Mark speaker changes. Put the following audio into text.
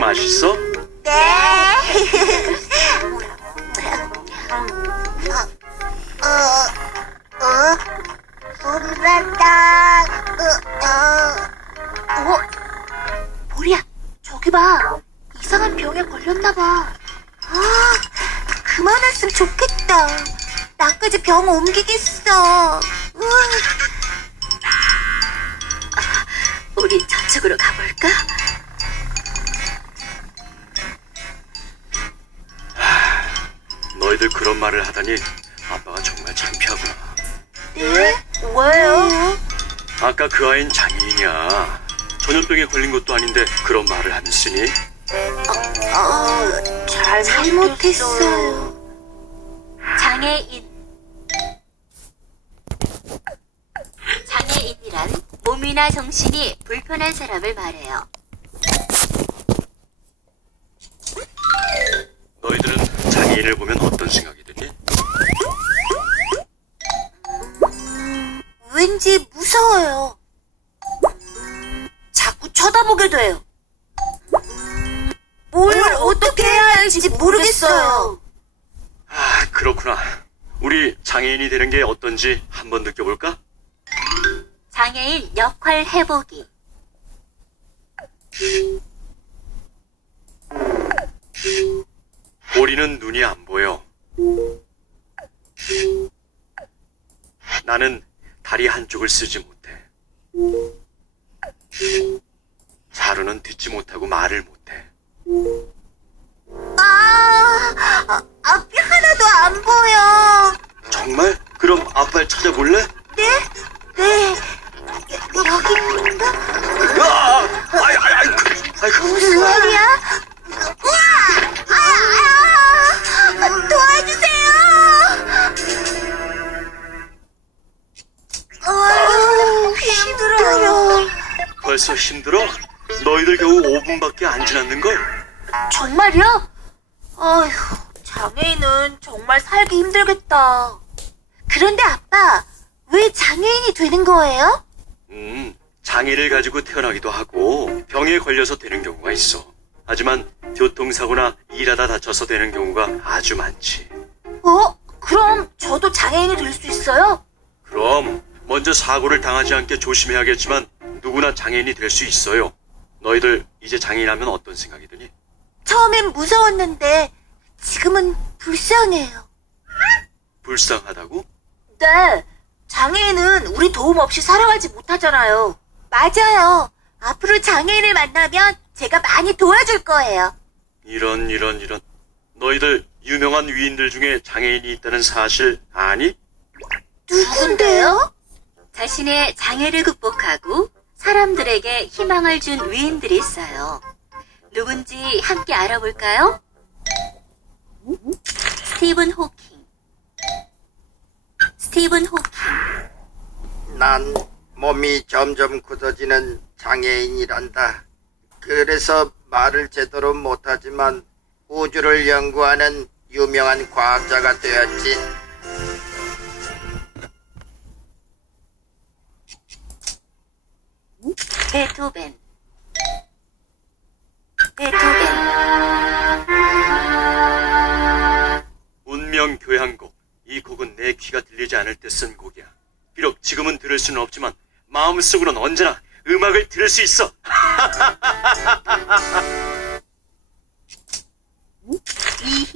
Speaker 1: 맛있어?
Speaker 2: 네. 솜사탕. 보리야, 저기 봐. 이상한 병에 걸렸나 봐. 그만했으면 좋겠다. 나까지 병 옮기겠어. 우리 저쪽으로 가볼까?
Speaker 1: 너희들 그런 말을 하다니 아빠가 정말 창피하구나.
Speaker 2: 네? 왜요?
Speaker 1: 아까 그 아이는 장애인이야. 전염병에 걸린 것도 아닌데 그런 말을 하면쓰니?
Speaker 2: 잘못했어요.
Speaker 3: 장애인. 장애인이란 몸이나 정신이 불편한 사람을 말해요.
Speaker 1: 너희들은 장애인을 보면 어떤 생각이 드니?
Speaker 2: 왠지 무서워요. 자꾸 쳐다보게 돼요. 뭘 어떻게 해야 할지 모르겠어요.
Speaker 1: 아, 그렇구나. 우리 장애인이 되는 게 어떤지 한번 느껴볼까?
Speaker 3: 장애인 역할 해보기.
Speaker 1: 보리는 눈이 안 보여. 나는 다리 한쪽을 쓰지 못해. 자루는 듣지 못하고 말을 못해.
Speaker 2: 앞이 하나도 안 보여.
Speaker 1: 정말? 그럼 아빠를 찾아볼래?
Speaker 2: 네? 네. 여기인가? 무슨 말이야? 도와주세요! 힘들어요.
Speaker 1: 벌써 힘들어? 너희들 겨우 5분밖에 안 지났는걸?
Speaker 2: 정말요? 아휴, 장애인은 정말 살기 힘들겠다. 그런데 아빠, 왜 장애인이 되는 거예요?
Speaker 1: 장애를 가지고 태어나기도 하고 병에 걸려서 되는 경우가 있어. 하지만 교통사고나 일하다 다쳐서 되는 경우가 아주 많지.
Speaker 2: 그럼 저도 장애인이 될 수 있어요?
Speaker 1: 그럼 먼저 사고를 당하지 않게 조심해야겠지만 누구나 장애인이 될 수 있어요. 너희들 이제 장애인하면 어떤 생각이 드니?
Speaker 2: 처음엔 무서웠는데 지금은 불쌍해요.
Speaker 1: 불쌍하다고?
Speaker 2: 네, 장애인은 우리 도움 없이 살아가지 못하잖아요. 맞아요. 앞으로 장애인을 만나면 제가 많이 도와줄 거예요.
Speaker 1: 이런. 너희들 유명한 위인들 중에 장애인이 있다는 사실 아니?
Speaker 2: 누군데요?
Speaker 3: 자신의 장애를 극복하고 사람들에게 희망을 준 위인들이 있어요. 누군지 함께 알아볼까요? 스티븐 호킹.
Speaker 4: 난 몸이 점점 굳어지는 장애인이란다. 그래서 말을 제대로 못하지만 우주를 연구하는 유명한 과학자가 되었지.
Speaker 3: 베토벤.
Speaker 1: 운명 교향곡. 이 곡은 내 귀가 들리지 않을 때 쓴 곡이야. 비록 지금은 들을 수는 없지만 마음속으로는 언제나 음악을 들을 수 있어.